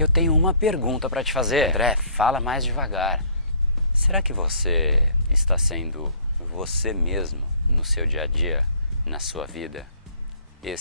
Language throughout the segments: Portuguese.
Eu tenho uma pergunta para te fazer. André, fala mais devagar. Será que você está sendo você mesmo no seu dia a dia, na sua vida?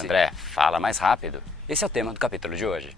André, fala mais rápido. Esse é o tema do capítulo de hoje.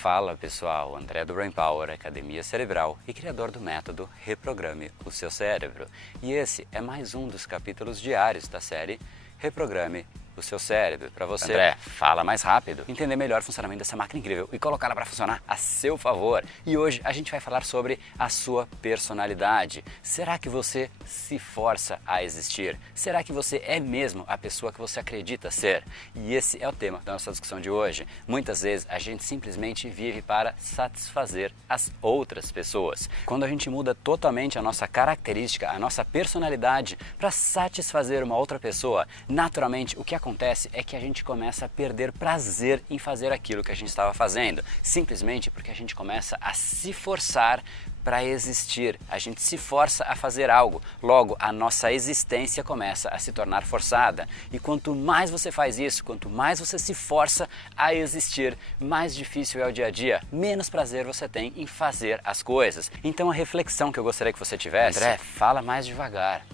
Fala pessoal, André do Brain Power, Academia Cerebral e criador do método Reprograme o Seu Cérebro. E esse é mais um dos capítulos diários da série Reprograme o Seu Cérebro, para você, André, fala mais rápido, entender melhor o funcionamento dessa máquina incrível e colocá-la para funcionar a seu favor. E hoje a gente vai falar sobre a sua personalidade. Será que você se força a existir? Será que você é mesmo a pessoa que você acredita ser? E esse é o tema da nossa discussão de hoje. Muitas vezes a gente simplesmente vive para satisfazer as outras pessoas. Quando a gente muda totalmente a nossa característica, a nossa personalidade para satisfazer uma outra pessoa, naturalmente o que acontece é que a gente começa a perder prazer em fazer aquilo que a gente estava fazendo, simplesmente porque a gente começa a se forçar para existir, a gente se força a fazer algo, logo a nossa existência começa a se tornar forçada. E quanto mais você faz isso, quanto mais você se força a existir, mais difícil é o dia a dia, menos prazer você tem em fazer as coisas. Então a reflexão que eu gostaria que você tivesse, André, fala mais devagar.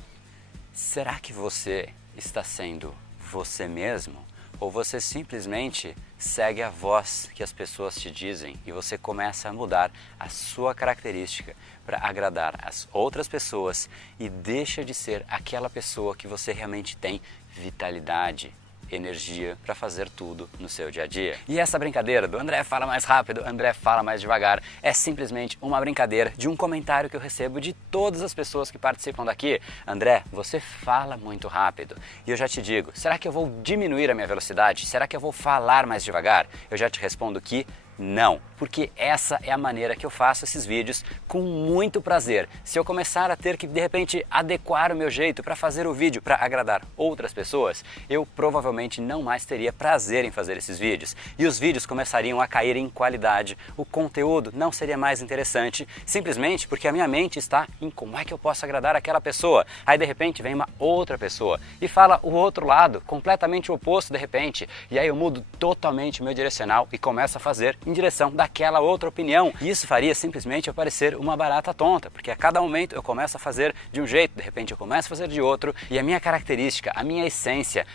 Será que você está sendo você mesmo? Ou você simplesmente segue a voz que as pessoas te dizem e você começa a mudar a sua característica para agradar as outras pessoas e deixa de ser aquela pessoa que você realmente tem vitalidade, energia para fazer tudo no seu dia a dia. E essa brincadeira do André fala mais rápido, André fala mais devagar, é simplesmente uma brincadeira de um comentário que eu recebo de todas as pessoas que participam daqui. André, você fala muito rápido. E eu já te digo, será que eu vou diminuir a minha velocidade? Será que eu vou falar mais devagar? Eu já te respondo que não, porque essa é a maneira que eu faço esses vídeos com muito prazer. Se eu começar a ter que de repente adequar o meu jeito para fazer o vídeo para agradar outras pessoas, eu provavelmente não mais teria prazer em fazer esses vídeos. E os vídeos começariam a cair em qualidade, o conteúdo não seria mais interessante, simplesmente porque a minha mente está em como é que eu posso agradar aquela pessoa. Aí de repente vem uma outra pessoa e fala o outro lado, completamente o oposto de repente, e aí eu mudo totalmente o meu direcional e começo a fazer em direção daquela outra opinião. E isso faria simplesmente eu parecer uma barata tonta, porque a cada momento eu começo a fazer de um jeito, de repente eu começo a fazer de outro, e a minha característica, a minha essência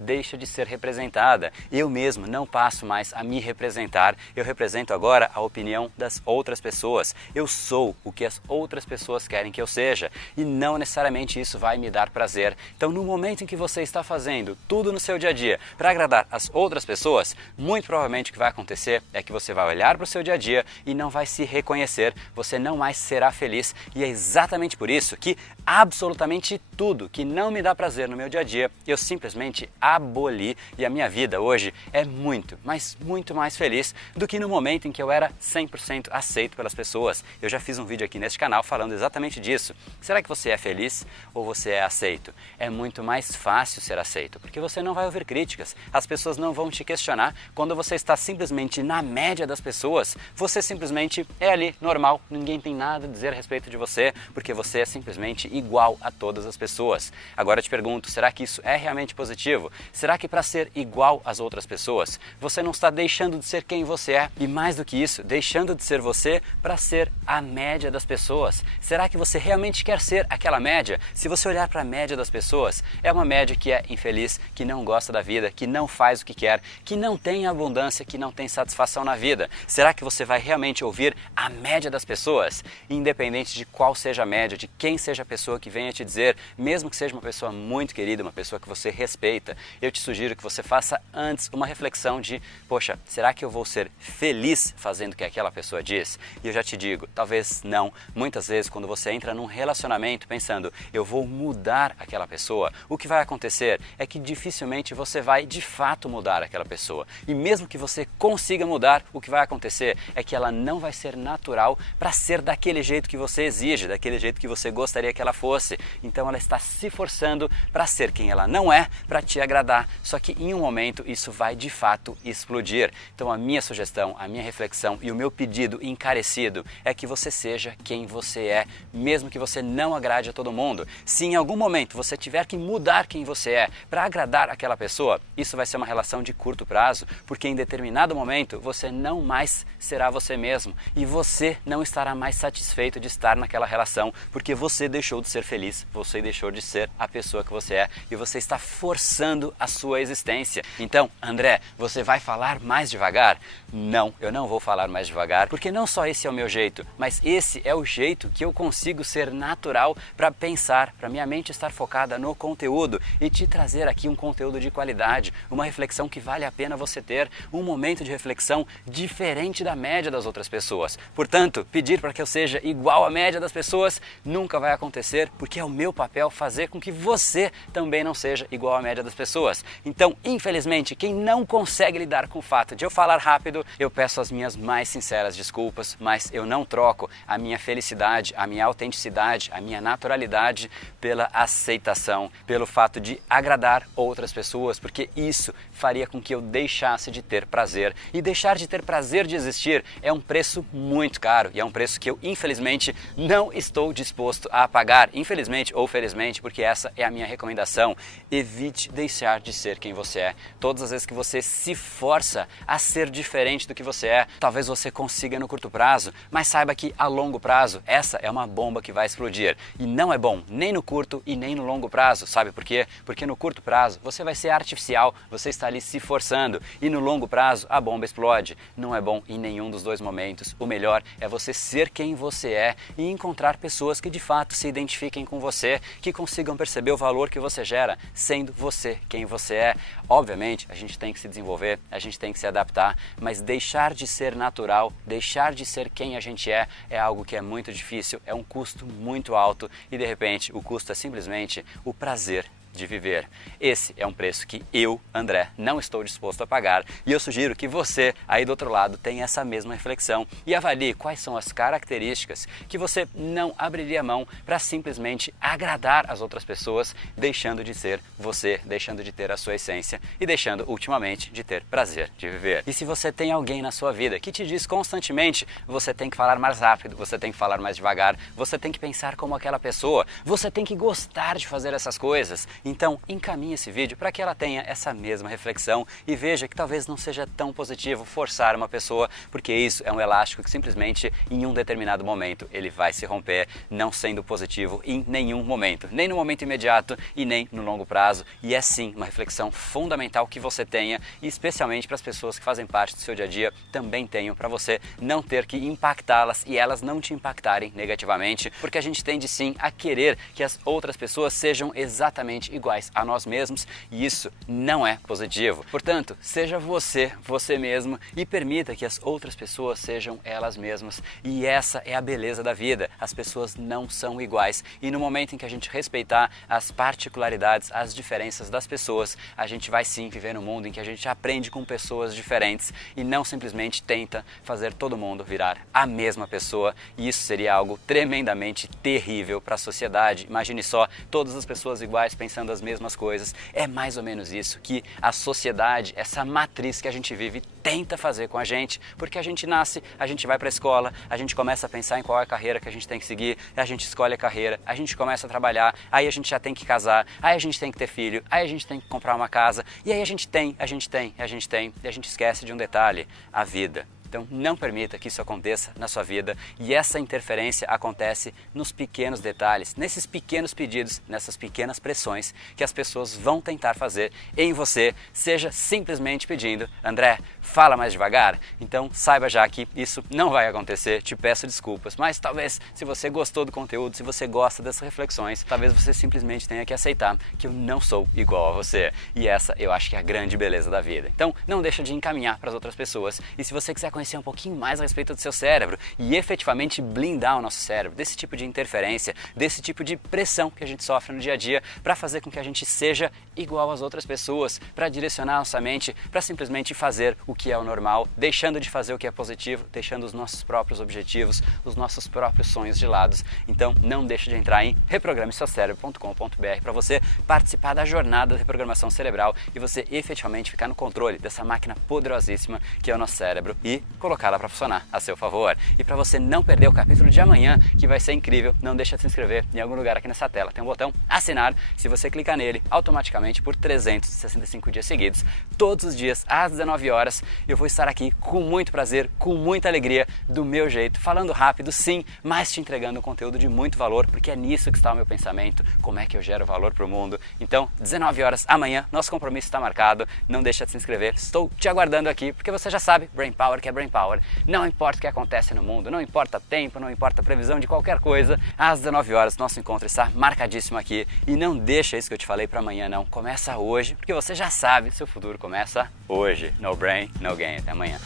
deixa de ser representada. Eu mesmo não passo mais a me representar, eu represento agora a opinião das outras pessoas. Eu sou o que as outras pessoas querem que eu seja, e não necessariamente isso vai me dar prazer. Então no momento em que você está fazendo tudo no seu dia a dia para agradar as outras pessoas, muito provavelmente o que vai acontecer é que você vai olhar para o seu dia a dia e não vai se reconhecer, você não mais será feliz, e é exatamente por isso que absolutamente tudo que não me dá prazer no meu dia a dia, eu simplesmente aboli, e a minha vida hoje é muito, mas muito mais feliz do que no momento em que eu era 100% aceito pelas pessoas. Eu já fiz um vídeo aqui neste canal falando exatamente disso. Será que você é feliz ou você é aceito? É muito mais fácil ser aceito, porque você não vai ouvir críticas, as pessoas não vão te questionar. Quando você está simplesmente na média das pessoas, você simplesmente é ali, normal, ninguém tem nada a dizer a respeito de você, porque você é simplesmente igual a todas as pessoas. Agora eu te pergunto, será que isso é realmente positivo? Será que para ser igual às outras pessoas, você não está deixando de ser quem você é? E mais do que isso, deixando de ser você para ser a média das pessoas? Será que você realmente quer ser aquela média? Se você olhar para a média das pessoas, é uma média que é infeliz, que não gosta da vida, que não faz o que quer, que não tem abundância, que não tem satisfação na vida. Será que você vai realmente ouvir a média das pessoas? Independente de qual seja a média, de quem seja a pessoa que venha te dizer, mesmo que seja uma pessoa muito querida, uma pessoa que você respeita, eu te sugiro que você faça antes uma reflexão de, poxa, será que eu vou ser feliz fazendo o que aquela pessoa diz? E eu já te digo, talvez não. Muitas vezes quando você entra num relacionamento pensando, eu vou mudar aquela pessoa, o que vai acontecer é que dificilmente você vai de fato mudar aquela pessoa. E mesmo que você você consiga mudar, o que vai acontecer é que ela não vai ser natural para ser daquele jeito que você exige, daquele jeito que você gostaria que ela fosse. Então ela está se forçando para ser quem ela não é, para te agradar. Só que em um momento isso vai de fato explodir. Então a minha sugestão, a minha reflexão e o meu pedido encarecido é que você seja quem você é, mesmo que você não agrade a todo mundo. Se em algum momento você tiver que mudar quem você é para agradar aquela pessoa, isso vai ser uma relação de curto prazo, porque em determinado momento você não mais será você mesmo e você não estará mais satisfeito de estar naquela relação, porque você deixou de ser feliz, você deixou de ser a pessoa que você é e você está forçando a sua existência. Então, André, você vai falar mais devagar? Não, eu não vou falar mais devagar, porque não só esse é o meu jeito, mas esse é o jeito que eu consigo ser natural para pensar, para minha mente estar focada no conteúdo e te trazer aqui um conteúdo de qualidade, uma reflexão que vale a pena você ter, um momento de reflexão diferente da média das outras pessoas. Portanto, pedir para que eu seja igual à média das pessoas nunca vai acontecer, porque é o meu papel fazer com que você também não seja igual à média das pessoas. Então, infelizmente, quem não consegue lidar com o fato de eu falar rápido, eu peço as minhas mais sinceras desculpas, mas eu não troco a minha felicidade, a minha autenticidade, a minha naturalidade pela aceitação, pelo fato de agradar outras pessoas, porque isso faria com que eu deixasse de ter prazer. E deixar de ter prazer de existir é um preço muito caro e é um preço que eu, infelizmente, não estou disposto a pagar. Infelizmente ou felizmente, porque essa é a minha recomendação. Evite deixar de ser quem você é. Todas as vezes que você se força a ser diferente do que você é, talvez você consiga no curto prazo, mas saiba que a longo prazo, essa é uma bomba que vai explodir. E não é bom nem no curto e nem no longo prazo. Sabe por quê? Porque no curto prazo você vai ser artificial, você está ali se forçando, e no longo prazo a bomba explode. Não é bom em nenhum dos dois momentos. O melhor é você ser quem você é e encontrar pessoas que de fato se identifiquem com você, que consigam perceber o valor que você gera, sendo você quem você é. Obviamente, a gente tem que se desenvolver, a gente tem que se adaptar, mas deixar de ser natural, deixar de ser quem a gente é algo que é muito difícil, é um custo muito alto e de repente o custo é simplesmente o prazer de viver. Esse é um preço que eu, André, não estou disposto a pagar e eu sugiro que você, aí do outro lado, tenha essa mesma reflexão e avalie quais são as características que você não abriria mão para simplesmente agradar as outras pessoas, deixando de ser você, deixando de ter a sua essência e deixando, ultimamente, de ter prazer de viver. E se você tem alguém na sua vida que te diz constantemente, você tem que falar mais rápido, você tem que falar mais devagar, você tem que pensar como aquela pessoa, você tem que gostar de fazer essas coisas, então encaminhe esse vídeo para que ela tenha essa mesma reflexão e veja que talvez não seja tão positivo forçar uma pessoa, porque isso é um elástico que simplesmente em um determinado momento ele vai se romper, não sendo positivo em nenhum momento, nem no momento imediato e nem no longo prazo. E é sim uma reflexão fundamental que você tenha, e especialmente para as pessoas que fazem parte do seu dia a dia também tenham, para você não ter que impactá-las e elas não te impactarem negativamente, porque a gente tende sim a querer que as outras pessoas sejam exatamente iguais a nós mesmos e isso não é positivo. Portanto, seja você, você mesmo e permita que as outras pessoas sejam elas mesmas. E essa é a beleza da vida. As pessoas não são iguais e no momento em que a gente respeitar as particularidades, as diferenças das pessoas, a gente vai sim viver num mundo em que a gente aprende com pessoas diferentes e não simplesmente tenta fazer todo mundo virar a mesma pessoa, e isso seria algo tremendamente terrível para a sociedade. Imagine só, todas as pessoas iguais pensando as mesmas coisas. É mais ou menos isso que a sociedade, essa matriz que a gente vive, tenta fazer com a gente, porque a gente nasce, a gente vai para a escola, a gente começa a pensar em qual é a carreira que a gente tem que seguir, a gente escolhe a carreira, a gente começa a trabalhar, aí a gente já tem que casar, aí a gente tem que ter filho, aí a gente tem que comprar uma casa, e aí a gente tem, e a gente esquece de um detalhe: a vida. Então não permita que isso aconteça na sua vida, e essa interferência acontece nos pequenos detalhes, nesses pequenos pedidos, nessas pequenas pressões que as pessoas vão tentar fazer em você, seja simplesmente pedindo: André, fala mais devagar. Então saiba já que isso não vai acontecer, te peço desculpas, mas talvez, se você gostou do conteúdo, se você gosta dessas reflexões, talvez você simplesmente tenha que aceitar que eu não sou igual a você, e essa eu acho que é a grande beleza da vida. Então não deixa de encaminhar para as outras pessoas, e se você quiser conhecer conhecer um pouquinho mais a respeito do seu cérebro e efetivamente blindar o nosso cérebro desse tipo de interferência, desse tipo de pressão que a gente sofre no dia a dia, para fazer com que a gente seja igual às outras pessoas, para direcionar a nossa mente, para simplesmente fazer o que é o normal, deixando de fazer o que é positivo, deixando os nossos próprios objetivos, os nossos próprios sonhos de lado. Então não deixe de entrar em reprogrameseucerebro.com.br para você participar da jornada da reprogramação cerebral e você efetivamente ficar no controle dessa máquina poderosíssima que é o nosso cérebro e colocá-la para funcionar a seu favor. E para você não perder o capítulo de amanhã, que vai ser incrível, não deixa de se inscrever em algum lugar aqui nessa tela. Tem um botão assinar, se você clicar nele, automaticamente por 365 dias seguidos, todos os dias às 19 horas, eu vou estar aqui com muito prazer, com muita alegria, do meu jeito, falando rápido, sim, mas te entregando um conteúdo de muito valor, porque é nisso que está o meu pensamento, como é que eu gero valor para o mundo. Então, 19 horas amanhã, nosso compromisso está marcado, não deixa de se inscrever, estou te aguardando aqui, porque você já sabe, Brain Power que é Brain Power, não importa o que acontece no mundo, não importa tempo, não importa a previsão de qualquer coisa, às 19 horas nosso encontro está marcadíssimo aqui e não deixa isso que eu te falei para amanhã não, começa hoje, porque você já sabe, seu futuro começa hoje. No brain, no gain. Até amanhã.